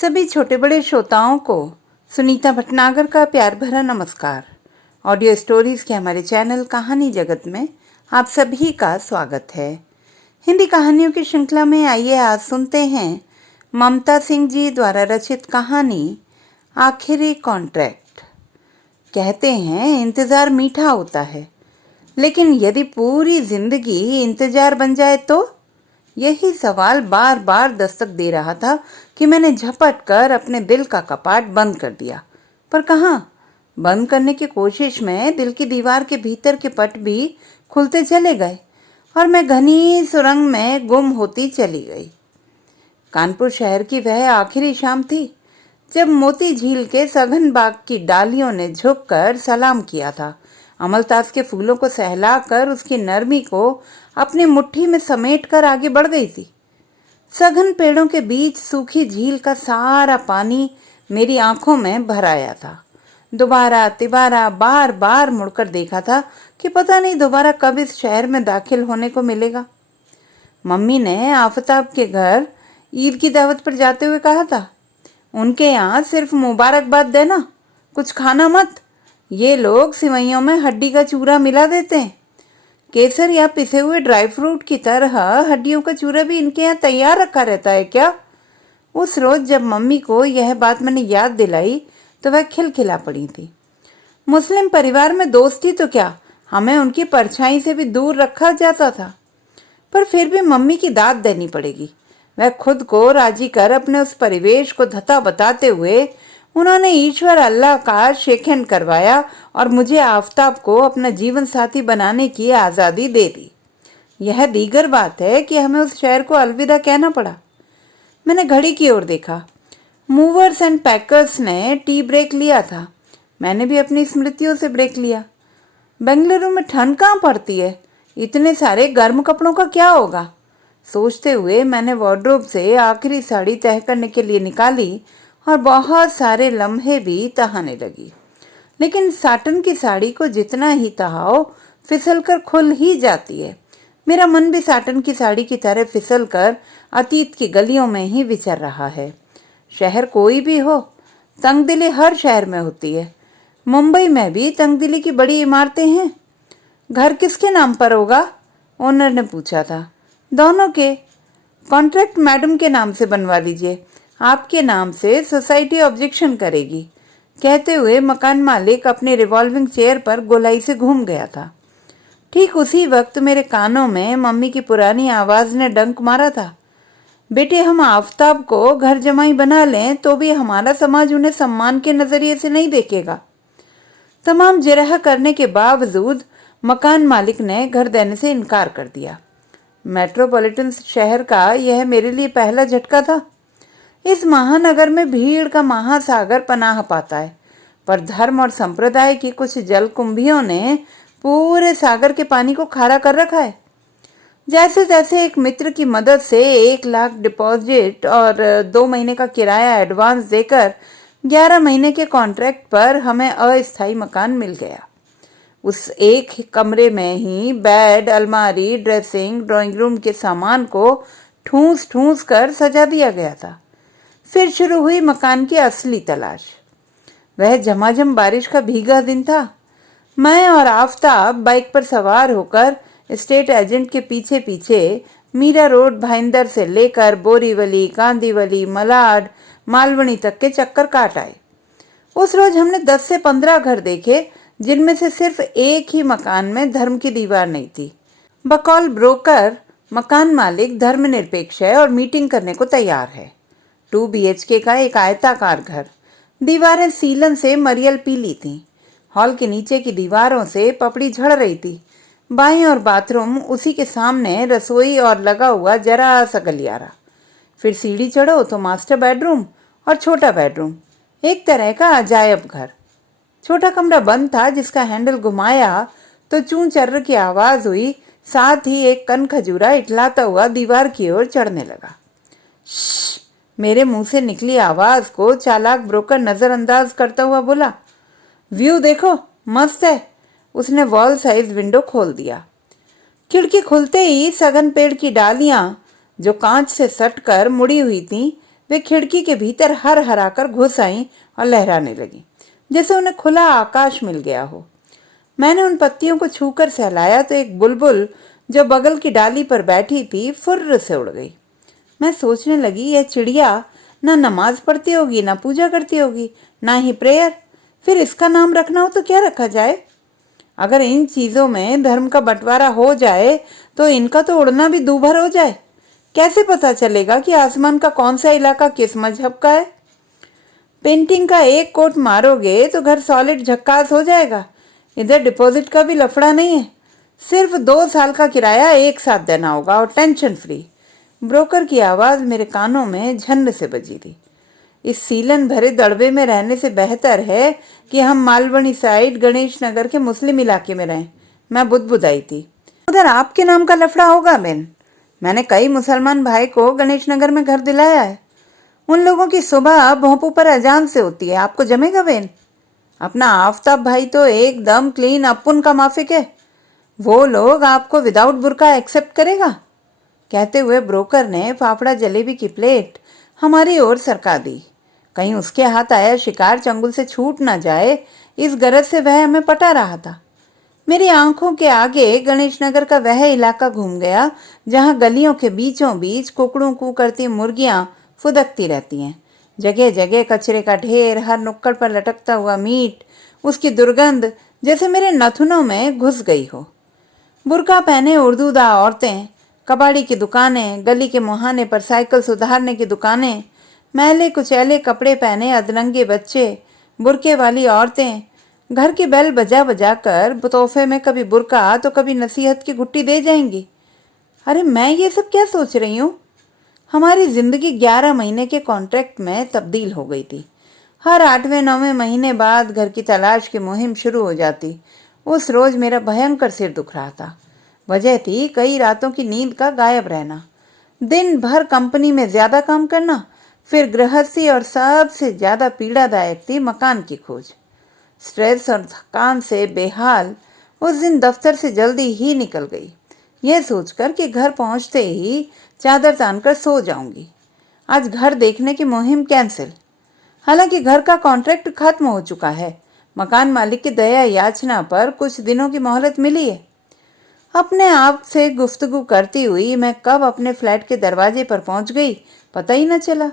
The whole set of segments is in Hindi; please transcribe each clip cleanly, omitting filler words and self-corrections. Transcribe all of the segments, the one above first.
सभी छोटे बड़े श्रोताओं को सुनीता भटनागर का प्यार भरा नमस्कार। ऑडियो स्टोरीज के हमारे चैनल कहानी जगत में आप सभी का स्वागत है। हिंदी कहानियों की श्रृंखला में आइए आज सुनते हैं ममता सिंह जी द्वारा रचित कहानी आखिरी कॉन्ट्रैक्ट। कहते हैं इंतजार मीठा होता है, लेकिन यदि पूरी जिंदगी इंतजार बन जाए तो? यही सवाल बार बार दस्तक दे रहा था कि मैंने झपट कर अपने दिल का कपाट बंद कर दिया। पर कहाँ, बंद करने की कोशिश में दिल की दीवार के भीतर के पट भी खुलते चले गए और मैं घनी सुरंग में गुम होती चली गई। कानपुर शहर की वह आखिरी शाम थी जब मोती झील के सघन बाग की डालियों ने झुककर सलाम किया था। अमलतास के फूलों को सहलाकर उसकी नरमी को अपनी मुट्ठी में समेटकर आगे बढ़ गई थी। सघन पेड़ों के बीच सूखी झील का सारा पानी मेरी आंखों में भर आया था। दोबारा तिबारा बार बार मुड़कर देखा था कि पता नहीं दोबारा कब इस शहर में दाखिल होने को मिलेगा। मम्मी ने आफताब के घर ईद की दावत पर जाते हुए कहा था, उनके यहाँ सिर्फ मुबारकबाद देना, कुछ खाना मत। ये लोग सिवैयों में हड्डी का चूरा मिला देते हैं। केसर या पिसे हुए ड्राई फ्रूट की तरह हड्डियों का चूरा भी इनके यहाँ तैयार रखा रहता है क्या? उस रोज जब मम्मी को यह बात मैंने याद दिलाई तो वह खिलखिला पड़ी थी। मुस्लिम परिवार में दोस्ती तो क्या, हमें उनकी परछाई से भी दूर रखा जाता था। पर फिर भी मम्मी की दाद देनी पड़ेगी। वह खुद को राजी कर अपने उस परिवेश को धता बताते हुए उन्होंने ईश्वर अल्लाह का शेखन करवाया और मुझे आफताब को अपना जीवन साथी बनाने की आज़ादी दे दी। यह दीगर बात है कि हमें उस शहर को अलविदा कहना पड़ा। मैंने घड़ी की ओर देखा। मूवर्स एंड पैकर्स ने टी ब्रेक लिया था। मैंने भी अपनी स्मृतियों से ब्रेक लिया। बेंगलुरु में ठंड कहाँ पड़ती है, इतने सारे गर्म कपड़ों का क्या होगा? सोचते हुए मैंने वार्डरोब से आखिरी साड़ी तय करने के लिए निकाली और बहुत सारे लम्हे भी तहाने लगी। लेकिन साटन की साड़ी को जितना ही तहाओ फिसल कर खुल ही जाती है। मेरा मन भी साटन की साड़ी की तरह फिसल कर अतीत की गलियों में ही विचर रहा है। शहर कोई भी हो, तंगदिली हर शहर में होती है। मुंबई में भी तंगदिली की बड़ी इमारतें हैं। घर किसके नाम पर होगा? ओनर ने पूछा था। दोनों के। कॉन्ट्रैक्ट मैडम के नाम से बनवा लीजिए, आपके नाम से सोसाइटी ऑब्जेक्शन करेगी। कहते हुए मकान मालिक अपनी रिवॉल्विंग चेयर पर गोलाई से घूम गया था। ठीक उसी वक्त मेरे कानों में मम्मी की पुरानी आवाज ने डंक मारा था, बेटे हम आफताब को घर जमाई बना लें तो भी हमारा समाज उन्हें सम्मान के नजरिए से नहीं देखेगा। तमाम जिरह करने के बावजूद मकान मालिक ने घर देने से इनकार कर दिया। मेट्रोपॉलिटन शहर का यह मेरे लिए पहला झटका था। इस महानगर में भीड़ का महासागर पनाह पाता है, पर धर्म और संप्रदाय की कुछ जलकुंभियों ने पूरे सागर के पानी को खारा कर रखा है। जैसे तैसे एक मित्र की मदद से 1 लाख डिपॉजिट और 2 महीने का किराया एडवांस देकर 11 महीने के कॉन्ट्रैक्ट पर हमें अस्थायी मकान मिल गया। उस एक कमरे में ही बेड, अलमारी, ड्रेसिंग, ड्राइंग रूम के सामान को ठूंस ठूंस कर सजा दिया गया था। फिर शुरू हुई मकान की असली तलाश। वह झमाझम बारिश का भीगा दिन था। मैं और आफताब बाइक पर सवार होकर स्टेट एजेंट के पीछे पीछे मीरा रोड भाईंदर से लेकर बोरीवली, कांदीवली, मलाड, मालवनी तक के चक्कर काट आए। उस रोज हमने 10 से 15 घर देखे, जिनमें से सिर्फ एक ही मकान में धर्म की दीवार नहीं थी। बकौल ब्रोकर मकान मालिक धर्मनिरपेक्ष है और मीटिंग करने को तैयार है। 2 BHK का एक आयताकार घर। दीवारें सीलन से मरियल पीली थीं। हॉल के नीचे की दीवारों से पपड़ी झड़ रही थी। बाएं और बाथरूम, उसी के सामने रसोई और लगा हुआ जरा सा गलियारा। फिर सीढ़ी चढ़ो तो मास्टर बेडरूम और छोटा बेडरूम, एक तरह का अजायब घर। छोटा कमरा बंद था, जिसका हैंडल घुमाया तो चूं चर्र की आवाज हुई। साथ ही एक कन खजूरा इटलाता हुआ दीवार की ओर चढ़ने लगा। मेरे मुंह से निकली आवाज को चालाक ब्रोकर नजरअंदाज करता हुआ बोला, व्यू देखो, मस्त है। उसने वॉल साइज विंडो खोल दिया। खिड़की खुलते ही सघन पेड़ की डालियां जो कांच से सटकर मुड़ी हुई थीं, वे खिड़की के भीतर हर हराकर घुस आईं और लहराने लगी, जैसे उन्हें खुला आकाश मिल गया हो। मैंने उन पत्तियों को छूकर सहलाया तो एक बुलबुल जो बगल की डाली पर बैठी थी फुर्र से उड़ गई। मैं सोचने लगी, यह चिड़िया ना नमाज पढ़ती होगी, ना पूजा करती होगी, ना ही प्रेयर। फिर इसका नाम रखना हो तो क्या रखा जाए? अगर इन चीजों में धर्म का बंटवारा हो जाए तो इनका तो उड़ना भी दूभर हो जाए। कैसे पता चलेगा कि आसमान का कौन सा इलाका किस मजहब का है? पेंटिंग का एक कोट मारोगे तो घर सॉलिड झक्कास हो जाएगा। इधर डिपॉजिट का भी लफड़ा नहीं है, सिर्फ 2 साल का किराया एक साथ देना होगा और टेंशन फ्री। ब्रोकर की आवाज मेरे कानों में झन्न से बजी थी। इस सीलन भरे दड़बे में रहने से बेहतर है कि हम मालवनी साइड गणेश नगर के मुस्लिम इलाके में रहें। मैं बुदबुदाई थी। उधर आपके नाम का लफड़ा होगा बेन। मैंने कई मुसलमान भाई को गणेश नगर में घर दिलाया है। उन लोगों की सुबह भोंपू पर अजान से होती है। आपको जमेगा बेन? अपना आफताब भाई तो एकदम क्लीन अपुन का माफिक है। वो लोग आपको विदाउट बुर्का एक्सेप्ट करेगा? कहते हुए ब्रोकर ने फाफड़ा जलेबी की प्लेट हमारी ओर सरका दी। कहीं उसके हाथ आया शिकार चंगुल से छूट ना जाए, इस गरज से वह हमें पटा रहा था। मेरी आंखों के आगे गणेश नगर का वह इलाका घूम गया जहां गलियों के बीचों बीच कुकड़ों कू करती मुर्गियां फुदकती रहती हैं। जगह जगह कचरे का ढेर, हर नुक्कड़ पर लटकता हुआ मीट, उसकी दुर्गंध जैसे मेरे नथुनों में घुस गई हो। बुर्का पहने उर्दूदा औरतें, कबाड़ी की दुकानें, गली के मुहाने पर साइकिल सुधारने की दुकानें, मैले कुचैले कपड़े पहने अधरंगे बच्चे, बुरके वाली औरतें घर की बेल बजा बजा कर तोहफे में कभी बुर्का तो कभी नसीहत की गुट्टी दे जाएंगी। अरे मैं ये सब क्या सोच रही हूँ? हमारी जिंदगी 11 महीने के कॉन्ट्रैक्ट में तब्दील हो गई थी। हर 8वें-9वें महीने बाद घर की तलाश की मुहिम शुरू हो जाती। उस रोज मेरा भयंकर सिर दुख रहा था। वजह थी कई रातों की नींद का गायब रहना, दिन भर कंपनी में ज्यादा काम करना, फिर गृहस्थी और सबसे ज्यादा पीड़ादायक थी मकान की खोज। स्ट्रेस और थकान से बेहाल उस दिन दफ्तर से जल्दी ही निकल गई, यह सोचकर कि घर पहुंचते ही चादर तानकर सो जाऊंगी। आज घर देखने की मुहिम कैंसिल। हालांकि घर का कॉन्ट्रैक्ट खत्म हो चुका है। मकान मालिक की दया याचना पर कुछ दिनों की मोहलत मिली है। अपने आप से गुफ्तगू करती हुई मैं कब अपने फ्लैट के दरवाजे पर पहुंच गई पता ही न चला।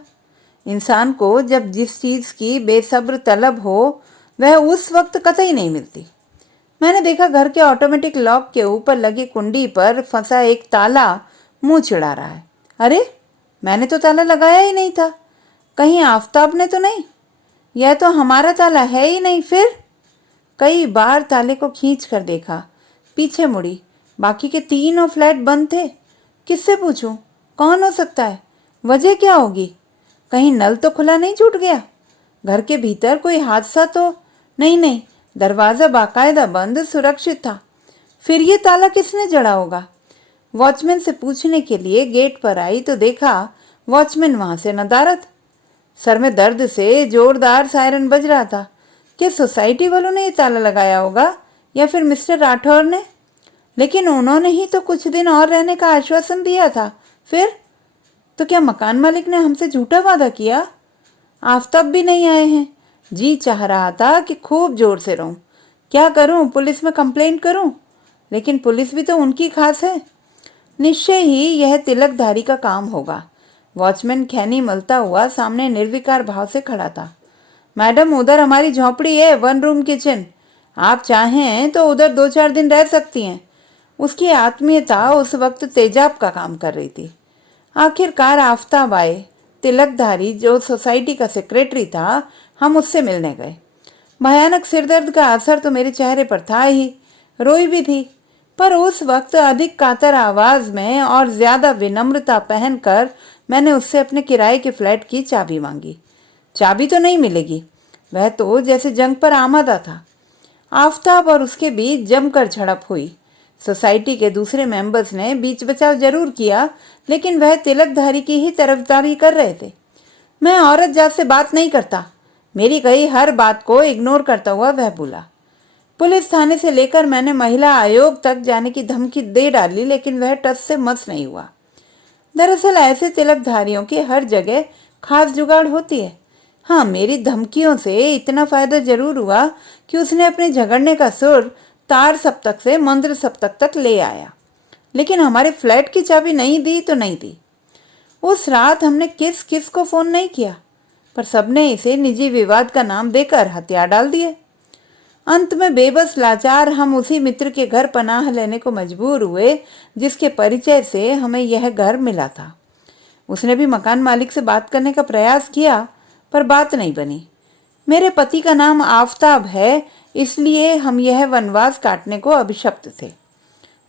इंसान को जब जिस चीज की बेसब्र तलब हो वह उस वक्त कतई नहीं मिलती। मैंने देखा घर के ऑटोमेटिक लॉक के ऊपर लगी कुंडी पर फंसा एक ताला मुंह चिढ़ा रहा है। अरे मैंने तो ताला लगाया ही नहीं था। कहीं आफताब ने तो नहीं? यह तो हमारा ताला है ही नहीं। फिर कई बार ताले को खींच कर देखा, पीछे मुड़ी, बाकी के 3 फ्लैट बंद थे। किससे पूछूं? कौन हो सकता है? वजह क्या होगी? कहीं नल तो खुला नहीं छूट गया? घर के भीतर कोई हादसा तो नहीं? दरवाजा बाकायदा बंद सुरक्षित था। फिर ये ताला किसने जड़ा होगा? वॉचमैन से पूछने के लिए गेट पर आई तो देखा वॉचमैन वहां से नदारद। सर में दर्द से जोरदार सायरन बज रहा था। क्या सोसाइटी वालों ने ये ताला लगाया होगा या फिर मिस्टर राठौर ने? लेकिन उन्होंने ही तो कुछ दिन और रहने का आश्वासन दिया था। फिर तो क्या मकान मालिक ने हमसे झूठा वादा किया? आफताब भी नहीं आए हैं। जी चाह रहा था कि खूब जोर से रोऊं। क्या करूं? पुलिस में कंप्लेंट करूं? लेकिन पुलिस भी तो उनकी खास है। निश्चय ही यह तिलकधारी का काम होगा। वॉचमैन खैनी मलता हुआ सामने निर्विकार भाव से खड़ा था। मैडम उधर हमारी झोपड़ी है, 1 रूम किचन। आप चाहें तो उधर 2-4 दिन रह सकती हैं। उसकी आत्मीयता उस वक्त तेजाब का काम कर रही थी। आखिरकार आफताब आए। तिलकधारी जो सोसाइटी का सेक्रेटरी था, हम उससे मिलने गए। भयानक सिरदर्द का असर तो मेरे चेहरे पर था ही, रोई भी थी, पर उस वक्त अधिक कातर आवाज में और ज्यादा विनम्रता पहनकर मैंने उससे अपने किराए के फ्लैट की चाबी मांगी। चाबी तो नहीं मिलेगी, वह तो जैसे जंग पर आमादा था। आफताब और उसके बीच जमकर झड़प हुई। सोसाइटी के दूसरे मेंबर्स ने बीच बचाव जरूर किया, लेकिन वह तिलकधारी की ही तरफदारी कर रहे थे। मैं औरत जात से बात नहीं करता। मेरी कही हर बात को इग्नोर करता हुआ वह बोला। पुलिस थाने से लेकर मैंने महिला आयोग तक जाने की धमकी दे डाली, लेकिन वह टस से मस नहीं हुआ। दरअसल ऐसे तिलकधारियों की हर जगह खास जुगाड़ होती है। हाँ, मेरी धमकियों से इतना फायदा जरूर हुआ कि उसने अपने झगड़ने का सुर तार सप्तक से मंद्र सप्तक तक ले आया। लेकिन हमारे फ्लैट की चाबी नहीं दी तो नहीं दी। उस रात हमने किस किस को फोन नहीं किया, पर सबने इसे निजी विवाद का नाम देकर हथियार डाल दिए। अंत में बेबस लाचार हम उसी मित्र के घर पनाह लेने को मजबूर हुए जिसके परिचय से हमें यह घर मिला था। उसने भी मकान मालिक से बात करने का प्रयास किया, पर बात नहीं बनी। मेरे पति का नाम आफताब है, इसलिए हम यह वनवास काटने को अभिशप्त थे।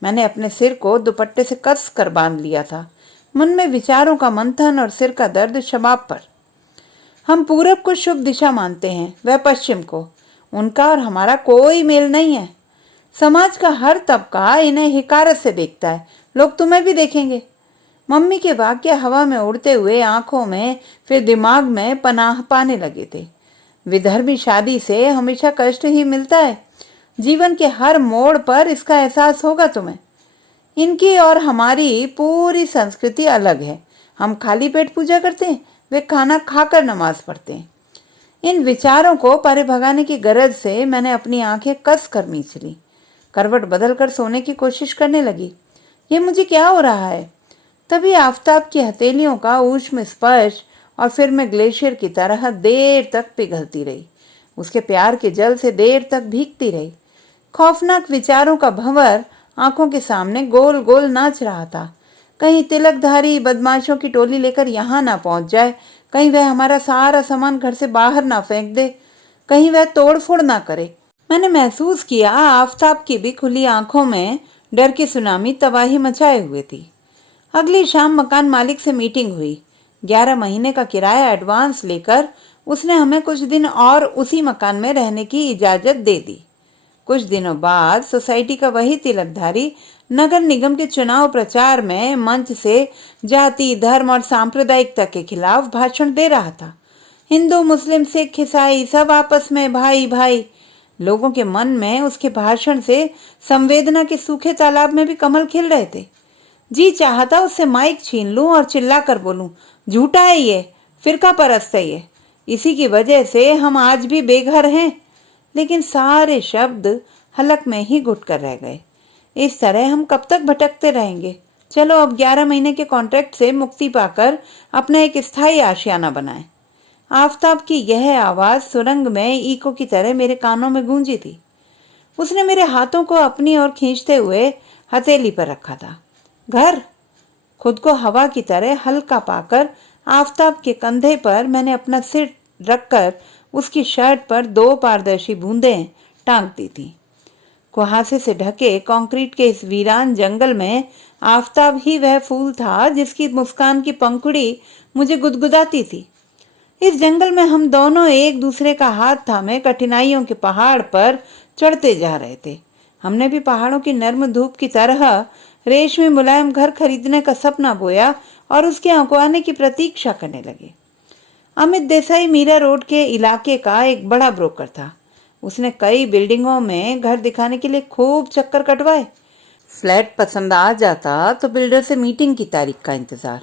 मैंने अपने सिर को दुपट्टे से कस कर बांध लिया था। मन में विचारों का मंथन और सिर का दर्द शबाब पर। हम पूरब को शुभ दिशा मानते हैं, वह पश्चिम को। उनका और हमारा कोई मेल नहीं है। समाज का हर तबका इन्हें हिकारत से देखता है। लोग तुम्हें भी देखेंगे। मम्मी के वाक्य हवा में उड़ते हुए आंखों में फिर दिमाग में पनाह पाने लगे थे। विधर्मी शादी से हमेशा कष्ट ही मिलता है। जीवन के हर मोड़ पर इसका एहसास होगा तुम्हें। इनकी और हमारी पूरी संस्कृति अलग है। हम खाली पेट पूजा करते हैं, वे खाना खाकर नमाज पढ़ते हैं। इन विचारों को परे भगाने की गरज से मैंने अपनी आंखें कस कर मींच ली। करवट बदलकर सोने की कोशिश करने लगी। ये मुझे क्या हो रहा है? तभी आफताब की हथेलियों का ऊष्म स्पर्श और फिर मैं ग्लेशियर की तरह देर तक पिघलती रही। उसके प्यार के जल से देर तक भीगती रही। खौफनाक विचारों का भंवर आंखों के सामने गोल गोल नाच रहा था। कहीं तिलकधारी बदमाशों की टोली लेकर यहाँ ना पहुंच जाए, कहीं वह हमारा सारा सामान घर से बाहर ना फेंक दे, कहीं वह तोड़फोड़ ना करे। मैंने महसूस किया आफताब की भी खुली आंखों में डर की सुनामी तबाही मचाए हुए थी। अगली शाम मकान मालिक से मीटिंग हुई। 11 महीने का किराया एडवांस लेकर उसने हमें कुछ दिन और उसी मकान में रहने की इजाजत दे दी। कुछ दिनों बाद सोसाइटी का वही तिलकधारी नगर निगम के चुनाव प्रचार में मंच से जाति, धर्म और सांप्रदायिकता के खिलाफ भाषण दे रहा था। हिंदू, मुस्लिम, सिख, ईसाई सब आपस में भाई भाई। लोगों के मन में उसके भाषण से संवेदना के सूखे तालाब में भी कमल खिल रहे थे। जी चाहता उससे माइक छीन लूं और चिल्लाकर बोलूं, झूठा है ये, फिरका परस्त है ये, इसी की वजह से हम आज भी बेघर हैं। लेकिन सारे शब्द हलक में ही घुट कर रह गए। इस तरह हम कब तक भटकते रहेंगे? चलो अब 11 महीने के कॉन्ट्रैक्ट से मुक्ति पाकर अपना एक स्थायी आशियाना बनाएं। आफताब की यह आवाज सुरंग में ईको की तरह मेरे कानों में गूंजी थी। उसने मेरे हाथों को अपनी ओर खींचते हुए हथेली पर रखा था। घर? खुद को हवा की तरह हल्का पाकर आफताब के कंधे पर मैंने अपना सिर रखकर उसकी शर्ट पर 2 पारदर्शी बूंदें टांग दी थी। कुहासे से ढके कंक्रीट के इस वीरान जंगल में आफताब ही वह फूल था जिसकी मुस्कान की पंखुड़ी मुझे गुदगुदाती थी। इस जंगल में हम दोनों एक दूसरे का हाथ थामे कठिनाइयों के पहाड़ पर चढ़ते जा रहे थे। हमने भी पहाड़ों की नर्म धूप की तरह रेशमी मुलायम घर खरीदने का सपना बोया और उसके अंकुआने की प्रतीक्षा करने लगे। अमित देसाई मीरा रोड के इलाके का एक बड़ा ब्रोकर था। उसने कई बिल्डिंगों में घर दिखाने के लिए खूब चक्कर कटवाए। फ्लैट पसंद आ जाता तो बिल्डर से मीटिंग की तारीख का इंतजार।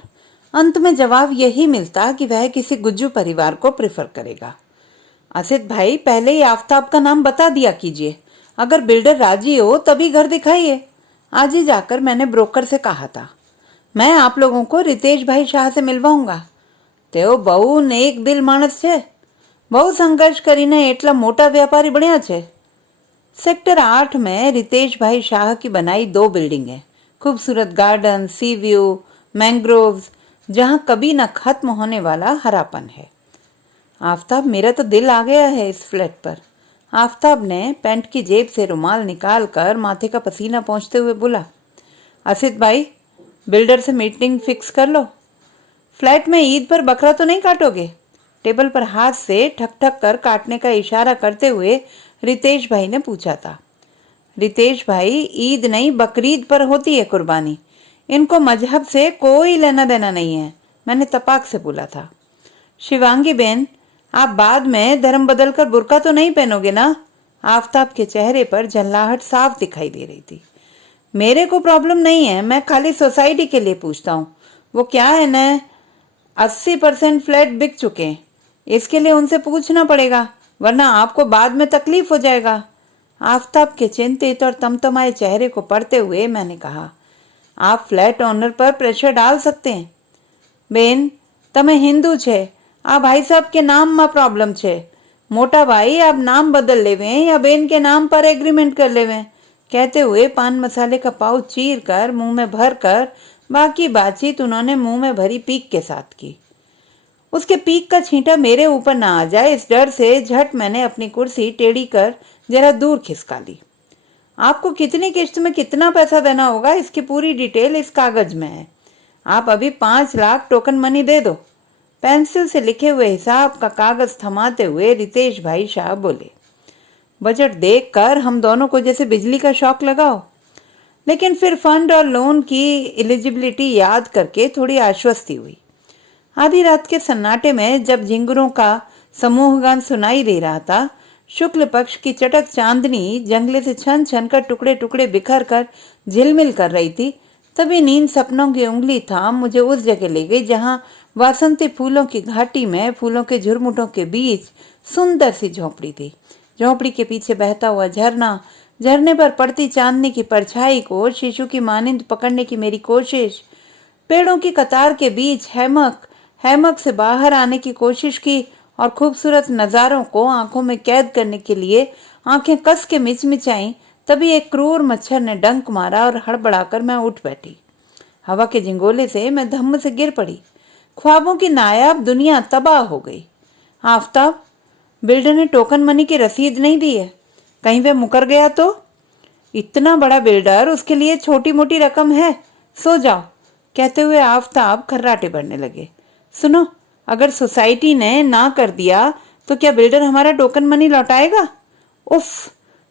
अंत में जवाब यही मिलता कि वह किसी गुज्जू परिवार को प्रेफर करेगा। असित भाई, पहले ही आफताब का नाम बता दिया कीजिए। अगर बिल्डर राजी हो तभी घर दिखाइए। आज ही जाकर मैंने ब्रोकर से कहा था। मैं आप लोगों को रितेश भाई शाह से मिलवाऊंगा। તેઓ બહુ નેક દિલ માણસ છે. બહુ સંઘર્ષ કરીને એટલા મોટા व्यापारी बन्या છે. सेक्टर 8 में रितेश भाई शाह की बनाई 2 बिल्डिंग है। खूबसूरत गार्डन, सी व्यू, मैंग्रोव्स, जहां कभी न खत्म होने वाला हरापन है। आफताब, मेरा तो दिल आ गया है इस फ्लैट पर। आफताब ने पैंट की जेब से रुमाल निकालकर माथे का पसीना पोंछते हुए बोला। असित भाई, बिल्डर से मीटिंग फिक्स कर लो। फ्लैट में ईद पर बकरा तो नहीं काटोगे? टेबल पर हाथ से ठक ठक कर काटने का इशारा करते हुए रितेश भाई ने पूछा था। रितेश भाई, ईद नहीं बकरीद पर होती है कुर्बानी। इनको मजहब से कोई लेना देना नहीं है, मैंने तपाक से बोला था। शिवांगी बेन, आप बाद में धर्म बदल कर बुर्का तो नहीं पहनोगे ना? आफताब के चेहरे पर झल्लाहट साफ दिखाई दे रही थी। मेरे को प्रॉब्लम नहीं है, मैं खाली सोसाइटी के लिए पूछता हूँ। वो क्या है न, 80% फ्लैट बिक चुके हैं। इसके लिए उनसे पूछना पड़ेगा, वरना आपको बाद में तकलीफ हो जाएगा। आफताब के चिंतित और तमतमाए चेहरे को पढ़ते हुए मैंने कहा, आप फ्लैट ओनर पर प्रेशर डाल सकते हैं। बेन, તમે હિન્દુ છે, આ भाई साहब के नाम में प्रॉब्लम છે। मोटा भाई आप नाम बदल लेवें या बेन के नाम पर एग्रीमेंट कर लेवें। कहते हुए पान मसाले का पाउच चीर कर मुंह में भर कर बाकी बातचीत उन्होंने मुंह में भरी पीक के साथ की। उसके पीक का छींटा मेरे ऊपर ना आ जाए इस डर से झट मैंने अपनी कुर्सी टेढ़ी कर जरा दूर खिसका ली। आपको कितनी किश्त में कितना पैसा देना होगा इसकी पूरी डिटेल इस कागज में है। आप अभी 5 लाख टोकन मनी दे दो। पेंसिल से लिखे हुए हिसाब का कागज थमाते हुए रितेश भाई शाह बोले। बजट देखकर हम दोनों को जैसे बिजली का शॉक लगाओ, लेकिन फिर फंड और लोन की एलिजिबिलिटी याद करके थोड़ी आश्वस्ति हुई। आधी रात के सन्नाटे में जब झिंगुरों का समूह गान सुनाई दे रहा था, शुक्ल पक्ष की चटक चांदनी जंगले से छन छन कर टुकड़े टुकड़े बिखर कर झिलमिल कर रही थी, तभी नींद सपनों की उंगली थाम मुझे उस जगह ले गई जहां वासंती फूलों की घाटी में फूलों के झुरमुटों के बीच सुंदर सी झोपड़ी थी। झोपड़ी के पीछे बहता हुआ झरना, झरने पर पड़ती चांदनी की परछाई को शिशु की मानिंद पकड़ने की मेरी कोशिश, पेड़ों की कतार के बीच हैमक से बाहर आने की कोशिश की और खूबसूरत नजारों को आंखों में कैद करने के लिए आंखें कस के मिचमिचाई। तभी एक क्रूर मच्छर ने डंक मारा और हड़बड़ाकर मैं उठ बैठी। हवा के झिंगोले से मैं धम्म से गिर पड़ी। ख्वाबों की नायाब दुनिया तबाह हो गई। आफताब, बिल्डर ने टोकन मनी की रसीद नहीं दी है, कहीं वह मुकर गया तो? इतना बड़ा बिल्डर, उसके लिए छोटी मोटी रकम है, सो जाओ। कहते हुए आफताब खर्राटे बढ़ने लगे। सुनो, अगर सोसाइटी ने ना कर दिया तो क्या बिल्डर हमारा टोकन मनी लौटाएगा? उफ,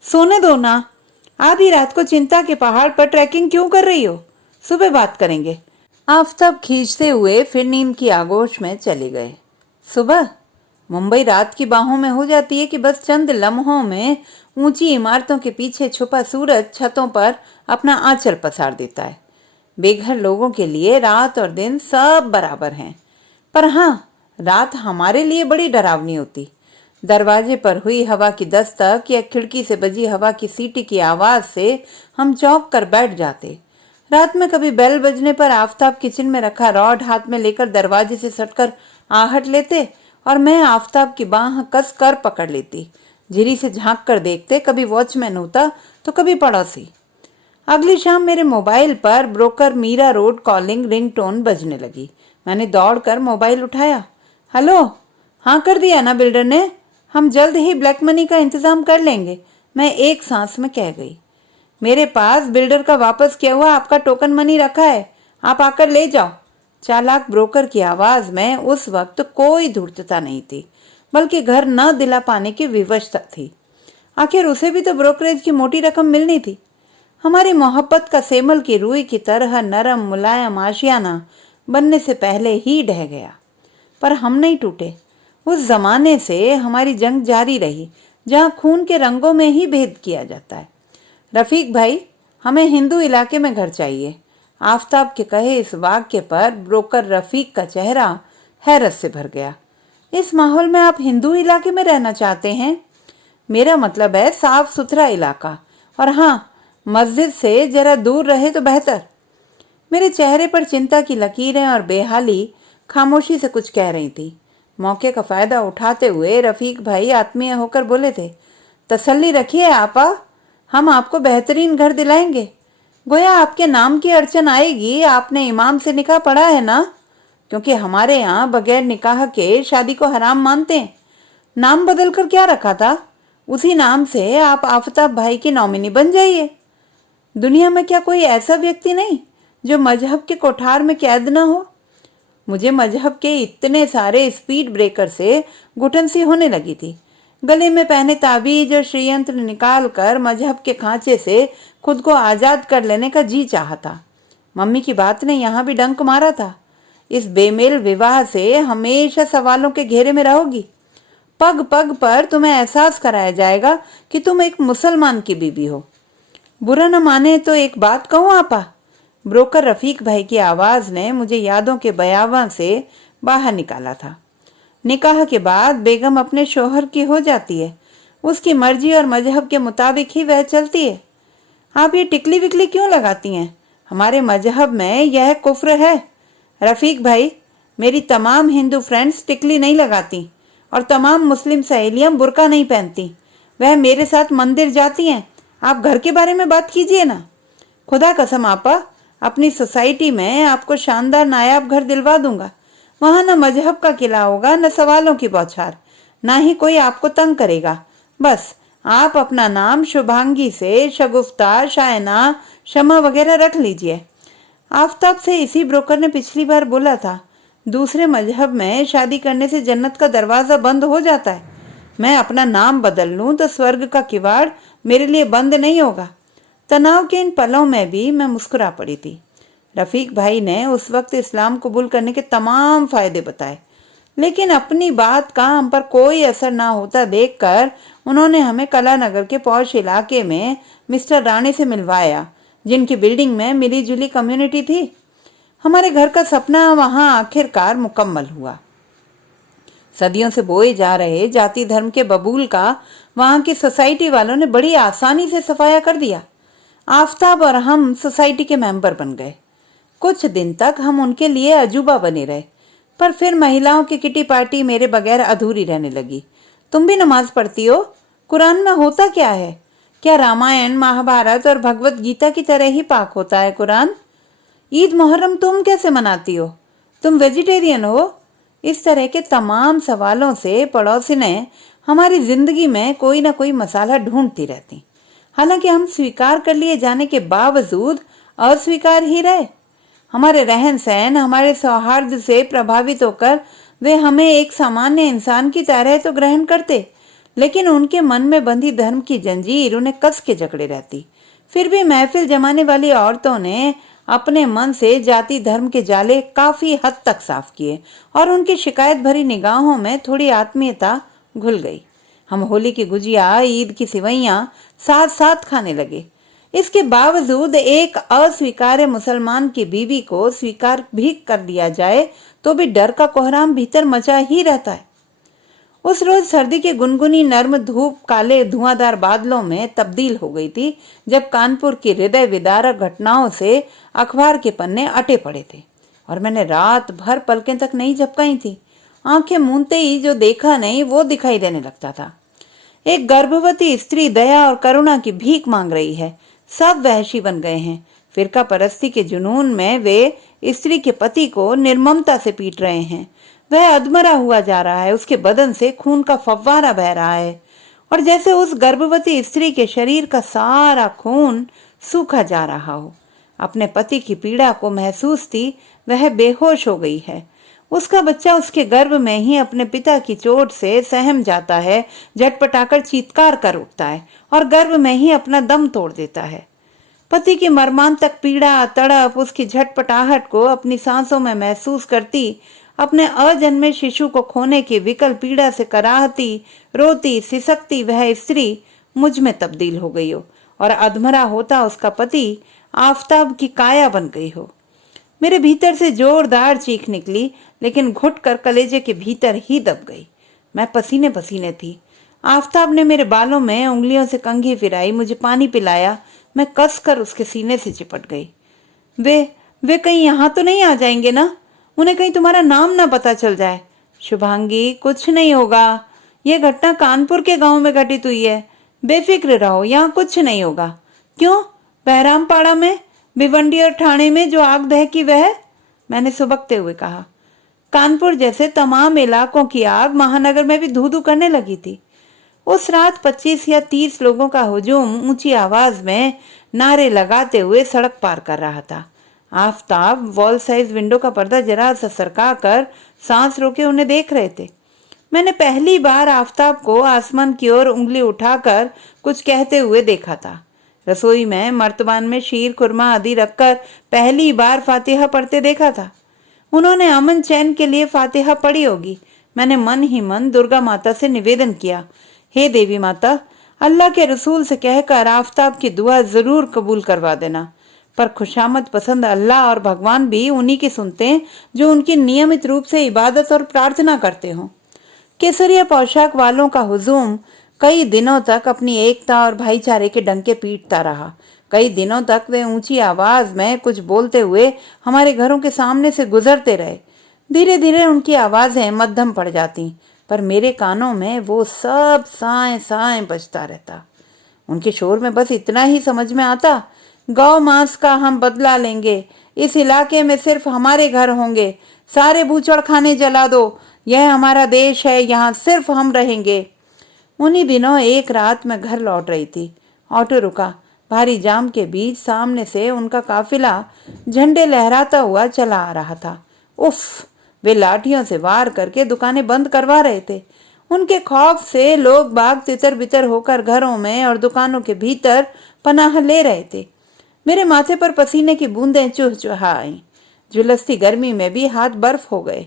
सोने दो ना। आधी रात को चिंता के पहाड़ पर ट्रैकिंग क्यों कर रही हो? सुबह बात करेंगे। आफताब खींचते हुए फिर नींद की आगोश में चले गए। सुबह? मुंबई रात की बाहों में हो जाती है कि बस चंद लम्हों में ऊंची इमारतों के पीछे छुपा सूरज छतों पर अपना आंचल पसार देता है। बेघर लोगों के लिए रात और दिन सब बराबर हैं, पर हाँ, रात हमारे लिए बड़ी डरावनी होती। दरवाजे पर हुई हवा की दस्तक या खिड़की से बजी हवा की सीटी की आवाज से हम चौंक कर बैठ जाते। रात में कभी बेल बजने पर आफताब किचन में रखा रॉड हाथ में लेकर दरवाजे से सटकर आहट लेते और मैं आफताब की बाह कस कर पकड़ लेती। झिरी से झांक कर देखते, कभी वॉचमैन होता तो कभी पड़ोसी। अगली शाम मेरे मोबाइल पर broker Mira road calling ringtone बजने लगी। मैंने दौड़कर मोबाइल उठाया। हेलो, हाँ कर दिया ना बिल्डर ने? हम जल्द ही ब्लैक मनी का इंतजाम कर लेंगे, मैं एक सांस में कह गई। मेरे पास बिल्डर का वापस किया हुआ आपका टोकन मनी रखा है, आप आकर ले जाओ। चालाक ब्रोकर की आवाज में उस वक्त कोई धूर्तता नहीं थी, बल्कि घर न दिला पाने की विवशता थी। आखिर उसे भी तो ब्रोकरेज की मोटी रकम मिलनी थी। हमारी मोहब्बत का सेमल की रुई की तरह नरम मुलायम आशियाना बनने से पहले ही ढह गया, पर हम नहीं टूटे। उस जमाने से हमारी जंग जारी रही जहां खून के रंगों में ही भेद किया जाता है। रफीक भाई, हमें हिंदू इलाके में घर चाहिए। आफताब के कहे इस वाक्य पर ब्रोकर रफीक का चेहरा हैरत से भर गया। इस माहौल में आप हिंदू इलाके में रहना चाहते हैं? मेरा मतलब है साफ सुथरा इलाका, और हाँ, मस्जिद से जरा दूर रहे तो बेहतर। मेरे चेहरे पर चिंता की लकीरें और बेहाली खामोशी से कुछ कह रही थी। मौके का फायदा उठाते हुए रफीक भाई आत्मीय होकर बोले थे, तसल्ली रखिए आपा, हम आपको बेहतरीन घर दिलाएंगे। गोया आपके नाम की अड़चन आएगी, आपने इमाम से निकाह पढ़ा है ना? क्योंकि हमारे यहाँ बगैर निकाह के शादी को हराम मानते हैं। नाम बदल कर क्या रखा था? उसी नाम से आप आफताब भाई की नॉमिनी बन जाइए। दुनिया में क्या कोई ऐसा व्यक्ति नहीं जो मजहब के कोठार में कैद न हो? मुझे मजहब के इतने सारे स्पीड ब्रेकर से घुटन सी होने लगी थी। गले में पहने ताबीज और श्रीयंत्र निकाल कर मजहब के खांचे से खुद को आजाद कर लेने का जी चाहा था। मम्मी की बात ने यहाँ भी डंक मारा था। इस बेमेल विवाह से हमेशा सवालों के घेरे में रहोगी। पग पग पर तुम्हें एहसास कराया जाएगा कि तुम एक मुसलमान की बीबी हो। बुरा न माने तो एक बात कहूँ आपा? ब्रोकर रफीक भाई की आवाज ने मुझे यादों के बयावां से बाहर निकाला था। निकाह के बाद बेगम अपने शोहर की हो जाती है, उसकी मर्जी और मजहब के मुताबिक ही वह चलती है। आप ये टिकली विकली क्यों लगाती हैं? हमारे मजहब में यह कुफ्र है। रफीक भाई, मेरी तमाम हिंदू फ्रेंड्स टिकली नहीं लगाती और तमाम मुस्लिम सहेलियां बुर्का नहीं पहनती। वह मेरे साथ मंदिर जाती हैं। आप घर के बारे में बात कीजिए ना। खुदा कसम आपा, अपनी सोसाइटी में आपको शानदार नायाब घर दिलवा दूंगा। वहां न मजहब का किला होगा, न सवालों की बौछार, ना ही कोई आपको तंग करेगा। बस आप अपना नाम शुभांगी से शगुफ्ता, शायना, शमा वगैरह रख लीजिए। आफताब से इसी ब्रोकर ने पिछली बार बोला था, दूसरे मजहब में शादी करने से जन्नत का दरवाजा बंद हो जाता है। मैं अपना नाम बदल लूं तो स्वर्ग का किवाड़ मेरे लिए बंद नहीं होगा। तनाव के इन पलों में भी मैं मुस्कुरा पड़ी थी। रफीक भाई ने उस वक्त इस्लाम कबूल करने के तमाम फायदे बताए, लेकिन अपनी बात का हम पर कोई असर ना होता देखकर उन्होंने हमें कलानगर के पौष इलाके में मिस्टर राणे से मिलवाया, जिनकी बिल्डिंग में मिली जुली कम्युनिटी थी। हमारे घर का सपना वहां आखिरकार मुकम्मल हुआ। सदियों से बोए जा रहे जाति धर्म के बबूल का वहां की सोसाइटी वालों ने बड़ी आसानी से सफाया कर दिया। आफताब और हम सोसाइटी के मेंबर बन गए। कुछ दिन तक हम उनके लिए अजूबा बने रहे, पर फिर महिलाओं की किटी पार्टी मेरे बगैर अधूरी रहने लगी। तुम भी नमाज पढ़ती हो? कुरान में होता क्या है? क्या रामायण, महाभारत और भगवत गीता की तरह ही पाक होता है कुरान? ईद मुहर्रम तुम कैसे मनाती हो? तुम वेजिटेरियन हो? इस तरह के तमाम सवालों से पड़ोसी ने हमारी जिंदगी में कोई ना कोई मसाला ढूंढती रहती। हालांकि हम स्वीकार कर लिए जाने के बावजूद अस्वीकार ही रहे। हमारे रहन सहन, हमारे सौहार्द से प्रभावित होकर वे हमें एक सामान्य इंसान की तरह तो ग्रहण करते, लेकिन उनके मन में बंधी धर्म की जंजीर उन्हें कस के जकड़े रहती। फिर भी महफिल जमाने वाली औरतों ने अपने मन से जाति धर्म के जाले काफी हद तक साफ किए और उनकी शिकायत भरी निगाहों में थोड़ी आत्मीयता घुल गई। हम होली की गुजिया, ईद की सिवैयां साथ साथ खाने लगे। इसके बावजूद एक अस्वीकार्य मुसलमान की बीवी को स्वीकार भी कर दिया जाए तो भी डर का कोहराम भीतर मचा ही रहता है। उस रोज सर्दी की गुनगुनी नर्म धूप काले धुआंधार बादलों में तब्दील हो गई थी, जब कानपुर की हृदय विदारक घटनाओं से अखबार के पन्ने अटे पड़े थे और मैंने रात भर पलकें तक नहीं झपकाई थी। आंखें मूंदते ही जो देखा नहीं वो दिखाई देने लगता था। एक गर्भवती स्त्री दया और करुणा की भीख मांग रही है। सब वहशी बन गए हैं। फिरका परस्ती के जुनून में वे स्त्री के पति को निर्ममता से पीट रहे हैं। वह अधमरा हुआ जा रहा है, उसके बदन से खून का फव्वारा बह रहा है और जैसे उस गर्भवती स्त्री के शरीर का सारा खून सूखा जा रहा हो। अपने पति की पीड़ा को महसूस थी, वह बेहोश हो गई है। उसका बच्चा उसके गर्भ में ही अपने पिता की चोट से सहम जाता है, झटपटाकर चीत्कार कर उठता है और गर्भ में ही अपना दम तोड़ देता है। पति की मर्मांतक पीड़ा, तड़प, उसकी झटपटाहट को अपनी सांसों में महसूस करती, अपने अजन्मे शिशु को खोने की विकल पीड़ा से कराहती, रोती, सिसकती वह स्त्री मुझ में तब्दील हो गई हो और अधमरा होता उसका पति आफताब की काया बन गई हो। मेरे भीतर से जोरदार चीख निकली, लेकिन घुट कर कलेजे के भीतर ही दब गई। मैं पसीने पसीने थी। आफताब ने मेरे बालों में उंगलियों से कंघी फिराई, मुझे पानी पिलाया। मैं कसकर उसके सीने से चिपट गई। वे कहीं यहाँ तो नहीं आ जाएंगे ना? उन्हें कहीं तुम्हारा नाम ना पता चल जाए। शुभांगी, कुछ नहीं होगा। यह घटना कानपुर के गांव में घटित हुई है। बेफिक्र रहो, यहाँ कुछ नहीं होगा। क्यों? बहरामपाड़ा में, भिवंडी और ठाणे में जो आग दहकी वह? मैंने सुबकते हुए कहा। कानपुर जैसे तमाम इलाकों की आग महानगर में भी धू धू करने लगी थी। उस रात 25 या 30 लोगों का हुजूम ऊंची आवाज में नारे लगाते हुए सड़क पार कर रहा था। आफताब वॉल साइज विंडो का पर्दा जरा सा सरका कर सांस रोके उन्हें देख रहे थे। मैंने पहली बार आफताब को आसमान की ओर उंगली उठाकर कुछ कहते हुए देखा था। रसोई में मर्तबान में शीर खुरमा आदि रखकर पहली बार फातिहा पढ़ते देखा था। उन्होंने अमन चैन के लिए फातिहा पढ़ी होगी। मैंने मन ही मन दुर्गा माता से निवेदन किया, हे देवी माता, अल्लाह के रसूल से कहकर आफताब की दुआ जरूर कबूल करवा देना। पर खुशामद पसंद अल्लाह और भगवान भी उन्हीं की सुनते हैं जो उनकी नियमित रूप से इबादत और प्रार्थना करते हों। केसरिया पोशाक वालों का हुजूम कई दिनों तक अपनी एकता और भाईचारे के डंके पीटता रहा। कई दिनों तक वे ऊंची आवाज में कुछ बोलते हुए हमारे घरों के सामने से गुजरते रहे। धीरे धीरे उनकी आवाजें मध्यम पड़ जाती, पर मेरे कानों में वो सब साएं साएं बजता रहता। उनके शोर में बस इतना ही समझ में आता, गौ मांस का हम बदला लेंगे, इस इलाके में सिर्फ हमारे घर होंगे, सारे बूचड़ खाने जला दो, यह हमारा देश है, यहाँ सिर्फ हम रहेंगे। उन्हीं दिनों एक रात मैं घर लौट रही थी। ऑटो रुका। भारी जाम के बीच सामने से उनका काफिला झंडे लहराता हुआ चला आ रहा था। उफ! वे लाठियों से वार करके दुकानें बंद करवा रहे थे। उनके खौफ से लोग बाग तितर बितर होकर घरों में और दुकानों के भीतर पनाह ले रहे थे। मेरे माथे पर पसीने की बूंदें चुहचुहा आईं। झुलसती गर्मी में भी हाथ बर्फ हो गए।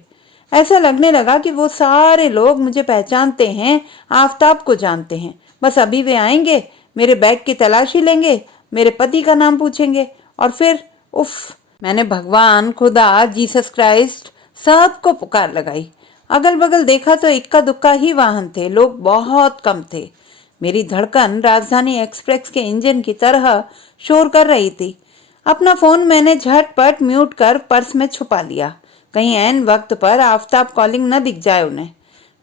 ऐसा लगने लगा कि वो सारे लोग मुझे पहचानते हैं, आफताब को जानते हैं। बस अभी वे आएंगे, मेरे बैग की तलाशी लेंगे, मेरे पति का नाम पूछेंगे और फिर उफ! मैंने भगवान, खुदा, जीसस क्राइस्ट सबको पुकार लगाई। अगल बगल देखा तो इक्का दुक्का ही वाहन थे, लोग बहुत कम थे। मेरी धड़कन राजधानी एक्सप्रेस के इंजन की तरह शोर कर रही थी। अपना फोन मैंने झटपट म्यूट कर पर्स में छुपा लिया, कहीं ऐन वक्त पर आफताब कॉलिंग न दिख जाए उन्हें।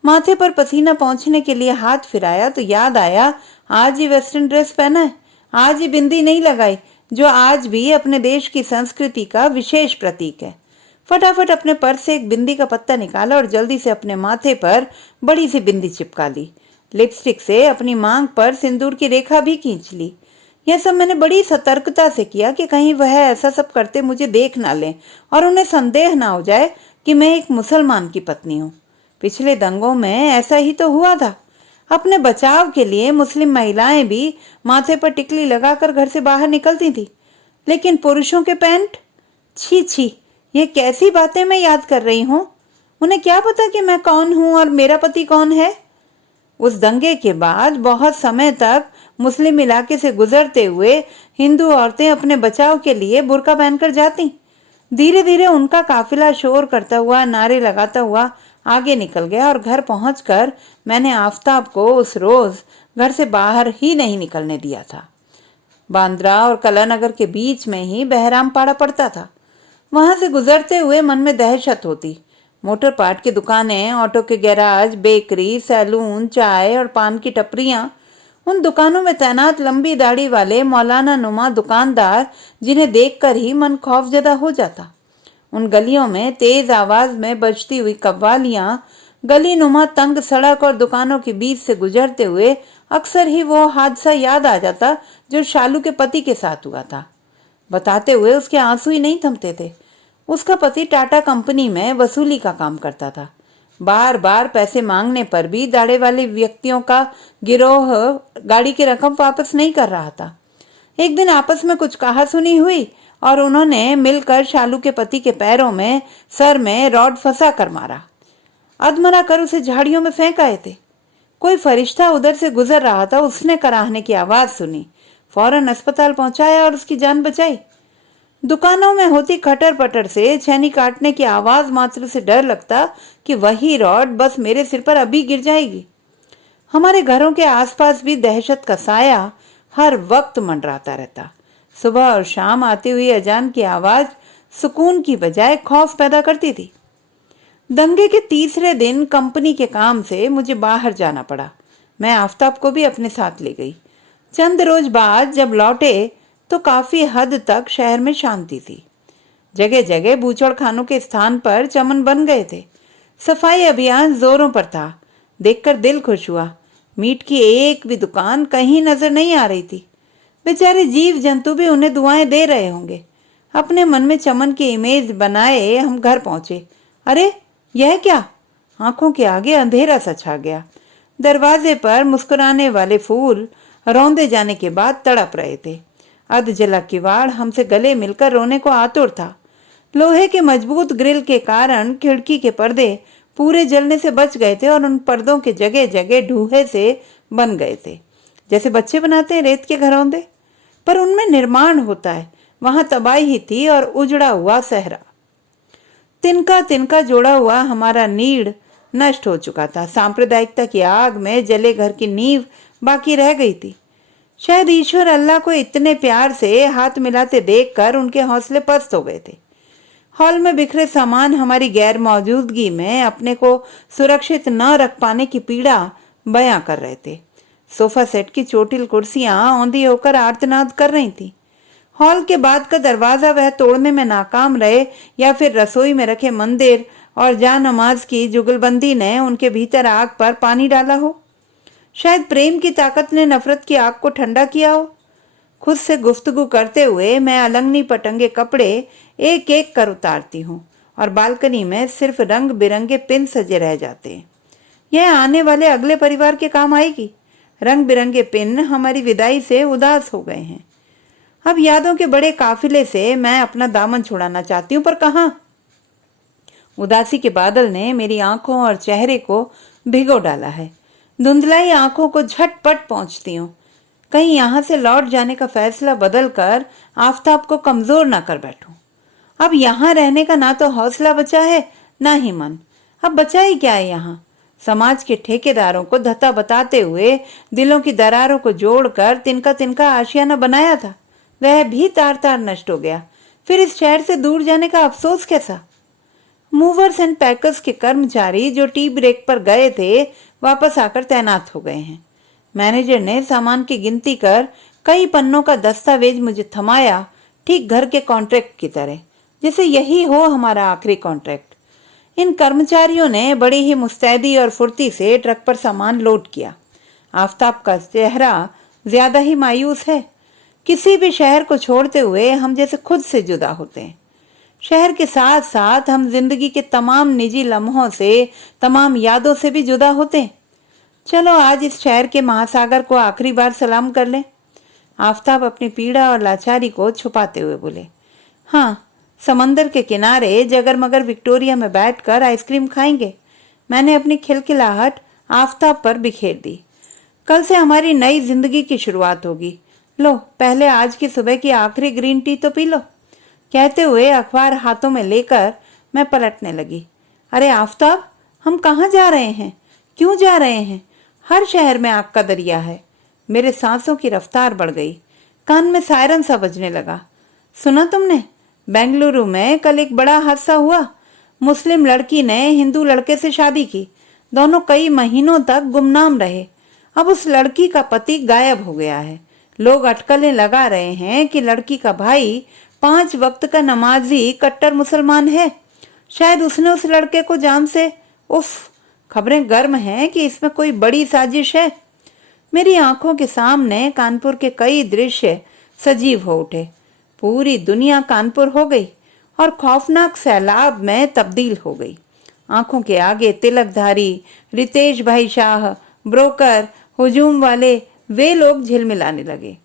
माथे पर पसीना पहुंचने के लिए हाथ फिराया तो याद आया, आज ही वेस्टर्न ड्रेस पहना है, आज ही बिंदी नहीं लगाई, जो आज भी अपने देश की संस्कृति का विशेष प्रतीक है। फटाफट अपने पर्स से एक बिंदी का पत्ता निकाला और जल्दी से अपने माथे पर बड़ी सी बिंदी चिपका ली। लिपस्टिक से अपनी मांग पर सिंदूर की रेखा भी खींच ली। यह सब मैंने बड़ी सतर्कता से किया कि कहीं वह ऐसा सब करते मुझे देख ना लें और उन्हें संदेह ना हो जाए कि मैं एक मुसलमान की पत्नी हूँ। पिछले दंगों में ऐसा ही तो हुआ था। अपने बचाव के लिए मुस्लिम महिलाएं भी माथे पर टिकली लगाकर घर से बाहर निकलती थी, लेकिन पुरुषों के पैंट, छी छी, ये कैसी बातें मैं याद कर रही हूँ। उन्हें क्या पता कि मैं कौन हूँ और मेरा पति कौन है। उस दंगे के बाद बहुत समय तक मुस्लिम इलाके से गुजरते हुए हिंदू औरतें अपने बचाव के लिए बुर्का पहनकर जाती। धीरे धीरे उनका काफिला शोर करता हुआ, नारे लगाता हुआ आगे निकल गया और घर पहुंचकर मैंने आफताब को उस रोज घर से बाहर ही नहीं निकलने दिया था। बांद्रा और कलानगर के बीच में ही बहरामपाड़ा पड़ता था। वहां से गुजरते हुए मन में दहशत होती। मोटर पार्ट की दुकानें, ऑटो के गैराज, बेकरी, सैलून, चाय और पान की टपरियां, उन दुकानों में तैनात लंबी दाढ़ी वाले मौलाना नुमा दुकानदार जिन्हें देखकर ही मन खौफजदा हो जाता। उन गलियों में तेज आवाज में बजती हुई कव्वालियां, गली नुमा तंग सड़क और दुकानों के बीच से गुजरते हुए अक्सर ही वो हादसा याद आ जाता जो शालू के पति के साथ हुआ था। बताते हुए उसके आंसू ही नहीं थमते थे। उसका पति टाटा कंपनी में वसूली का काम करता था। बार बार पैसे मांगने पर भी दाढ़े वाले व्यक्तियों का गिरोह गाड़ी की रकम वापस नहीं कर रहा था। एक दिन आपस में कुछ कहा सुनी हुई और उन्होंने मिलकर शालू के पति के पैरों में, सर में रॉड फंसा कर मारा। अधमरा कर उसे झाड़ियों में फेंक आए थे। कोई फरिश्ता उधर से गुजर रहा था, उसने कराहने की आवाज सुनी, फौरन अस्पताल पहुंचाया और उसकी जान बचाई। दुकानों में होती खटर पटर से छेनी काटने की आवाज मात्र से डर लगता कि वही रॉड बस मेरे सिर पर अभी गिर जाएगी। हमारे घरों के आसपास भी दहशत का साया हर वक्त मंडराता रहता। सुबह और शाम आती हुई अजान की आवाज सुकून की बजाय खौफ पैदा करती थी। दंगे के तीसरे दिन कंपनी के काम से मुझे बाहर जाना पड़ा। मैं आफताब को भी अपने साथ ले गई। चंद रोज बाद जब लौटे तो काफी हद तक शहर में शांति थी। जगह जगह बूचड़ खानों के स्थान पर चमन बन गए थे। सफाई अभियान जोरों पर था। देखकर दिल खुश हुआ। मीट की एक भी दुकान कहीं नजर नहीं आ रही थी। बेचारे जीव जंतु भी उन्हें दुआएं दे रहे होंगे। अपने मन में चमन की इमेज बनाए हम घर पहुंचे। अरे यह क्या? आंखों के आगे अंधेरा सा छा गया। दरवाजे पर मुस्कुराने वाले फूल रौंदे जाने के बाद तड़प रहे थे। अध जला किवाड़ हमसे गले मिलकर रोने को आतुर था। लोहे के मजबूत ग्रिल के कारण खिड़की के पर्दे पूरे जलने से बच गए थे और उन पर्दों के जगह जगह ढूहे से बन गए थे, जैसे बच्चे बनाते हैं रेत के घरौंदे। पर उनमें निर्माण होता है, वहां तबाही ही थी और उजड़ा हुआ सहरा। तिनका तिनका जोड़ा हुआ हमारा नीड़ नष्ट हो चुका था। सांप्रदायिकता की आग में जले घर की नींव बाकी रह गई थी। शायद ईश्वर अल्लाह को इतने प्यार से हाथ मिलाते देखकर उनके हौसले पस्त हो गए थे। हॉल में बिखरे सामान हमारी गैर मौजूदगी में अपने को सुरक्षित न रख पाने की पीड़ा बयां कर रहे थे। सोफा सेट की चोटिल कुर्सियां औंधी होकर आर्तनाद कर रही थी। हॉल के बाद का दरवाजा वह तोड़ने में नाकाम रहे या फिर रसोई में रखे मंदिर और जा नमाज की जुगलबंदी ने उनके भीतर आग पर पानी डाला हो। शायद प्रेम की ताकत ने नफरत की आग को ठंडा किया हो। खुद से गुफ्तगू करते हुए मैं अलंगनी पर टंगे कपड़े एक एक कर उतारती हूँ और बालकनी में सिर्फ रंग बिरंगे पिन सजे रह जाते हैं। यह आने वाले अगले परिवार के काम आएगी। रंग बिरंगे पिन हमारी विदाई से उदास हो गए हैं। अब यादों के बड़े काफिले से मैं अपना दामन छुड़ाना चाहती हूँ, पर कहाँ। उदासी के बादल ने मेरी आंखों और चेहरे को भिगो डाला है। धुंधलाई आंखों को झटपट पहुंचती हूँ। कहीं यहां से लौट जाने का फैसला बदलकर आफताब को कमजोर ना कर बैठूं। अब यहां रहने का ना तो हौसला बचा है ना ही मन। अब बचा ही क्या है यहाँ। समाज के ठेकेदारों को धत्ता बताते हुए दिलों की दरारों को जोड़कर तिनका तिनका आशियाना बनाया था, वह भी तार तार नष्ट हो गया। फिर इस शहर से दूर जाने का अफसोस कैसा। मूवर्स एंड पैकर्स के कर्मचारी जो टी ब्रेक पर गए थे वापस आकर तैनात हो गए हैं। मैनेजर ने सामान की गिनती कर कई पन्नों का दस्तावेज मुझे थमाया, ठीक घर के कॉन्ट्रैक्ट की तरह, जैसे यही हो हमारा आखिरी कॉन्ट्रैक्ट। इन कर्मचारियों ने बड़ी ही मुस्तैदी और फुर्ती से ट्रक पर सामान लोड किया। आफताब का चेहरा ज्यादा ही मायूस है। किसी भी शहर को छोड़ते हुए हम जैसे खुद से जुदा होते हैं। शहर के साथ साथ हम जिंदगी के तमाम निजी लम्हों से, तमाम यादों से भी जुदा होते हैं। चलो आज इस शहर के महासागर को आखिरी बार सलाम कर लें। आफताब अपनी पीड़ा और लाचारी को छुपाते हुए बोले। हाँ, समंदर के किनारे जगरमगर विक्टोरिया में बैठकर आइसक्रीम खाएंगे। मैंने अपनी खिलखिलाहट आफताब पर बिखेर दी। कल से हमारी नई जिंदगी की शुरुआत होगी। लो, पहले आज की सुबह की आखिरी ग्रीन टी तो पी लो। कहते हुए अखबार हाथों में लेकर मैं पलटने लगी। अरे आफताब, हम कहाँ जा रहे हैं, क्यों जा रहे हैं। हर शहर में आग का दरिया है। मेरे सांसों की रफ्तार बढ़ गई। कान में सायरन सा बजने लगा। सुना तुमने, बेंगलुरु में कल एक बड़ा हादसा हुआ। मुस्लिम लड़की ने हिंदू लड़के से शादी की। दोनों कई महीनों तक गुमनाम रहे। अब उस लड़की का पति गायब हो गया है। लोग अटकलें लगा रहे हैं कि लड़की का भाई 5 वक्त का नमाजी कट्टर मुसलमान है। शायद उसने उस लड़के को जान से। उफ, खबरें गर्म हैं कि इसमें कोई बड़ी साजिश है। मेरी आंखों के सामने कानपुर के कई दृश्य सजीव हो उठे। पूरी दुनिया कानपुर हो गई और खौफनाक सैलाब में तब्दील हो गई। आंखों के आगे तिलकधारी, रितेश भाई शाह, ब्रोकर, हुजूम वाले, वे लोग झिलमिलाने लगे।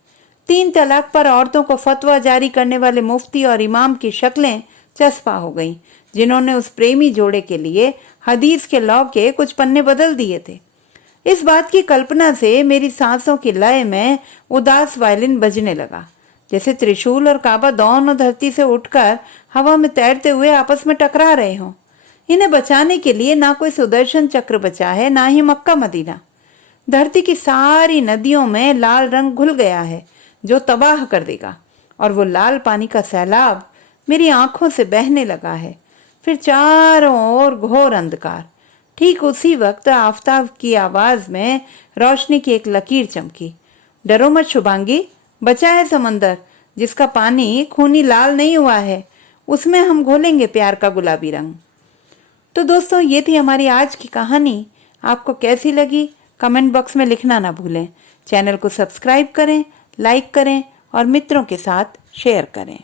3 तलाक पर औरतों को फतवा जारी करने वाले मुफ्ती और इमाम की शक्लें चस्पा हो गईं, जिन्होंने उस प्रेमी जोड़े के लिए हदीस के लॉ के कुछ पन्ने बदल दिए थे। इस बात की कल्पना से मेरी सांसों की लय में उदास वायलिन बजने लगा, जैसे त्रिशूल और काबा दोनों धरती से उठकर हवा में तैरते हुए आपस में टकरा रहे हों। इन्हें बचाने के लिए ना कोई सुदर्शन चक्र बचा है, ना ही मक्का मदीना। धरती की सारी नदियों में लाल रंग घुल गया है जो तबाह कर देगा, और वो लाल पानी का सैलाब मेरी आंखों से बहने लगा है। फिर चारों ओर घोर अंधकार। ठीक उसी वक्त आफताब की आवाज में रोशनी की एक लकीर चमकी। डरो मत शुभांगी, बचा है समंदर, जिसका पानी खूनी लाल नहीं हुआ है। उसमें हम घोलेंगे प्यार का गुलाबी रंग। तो दोस्तों, ये थी हमारी आज की कहानी। आपको कैसी लगी कमेंट बॉक्स में लिखना ना भूलें। चैनल को सब्सक्राइब करें, लाइक करें और मित्रों के साथ शेयर करें।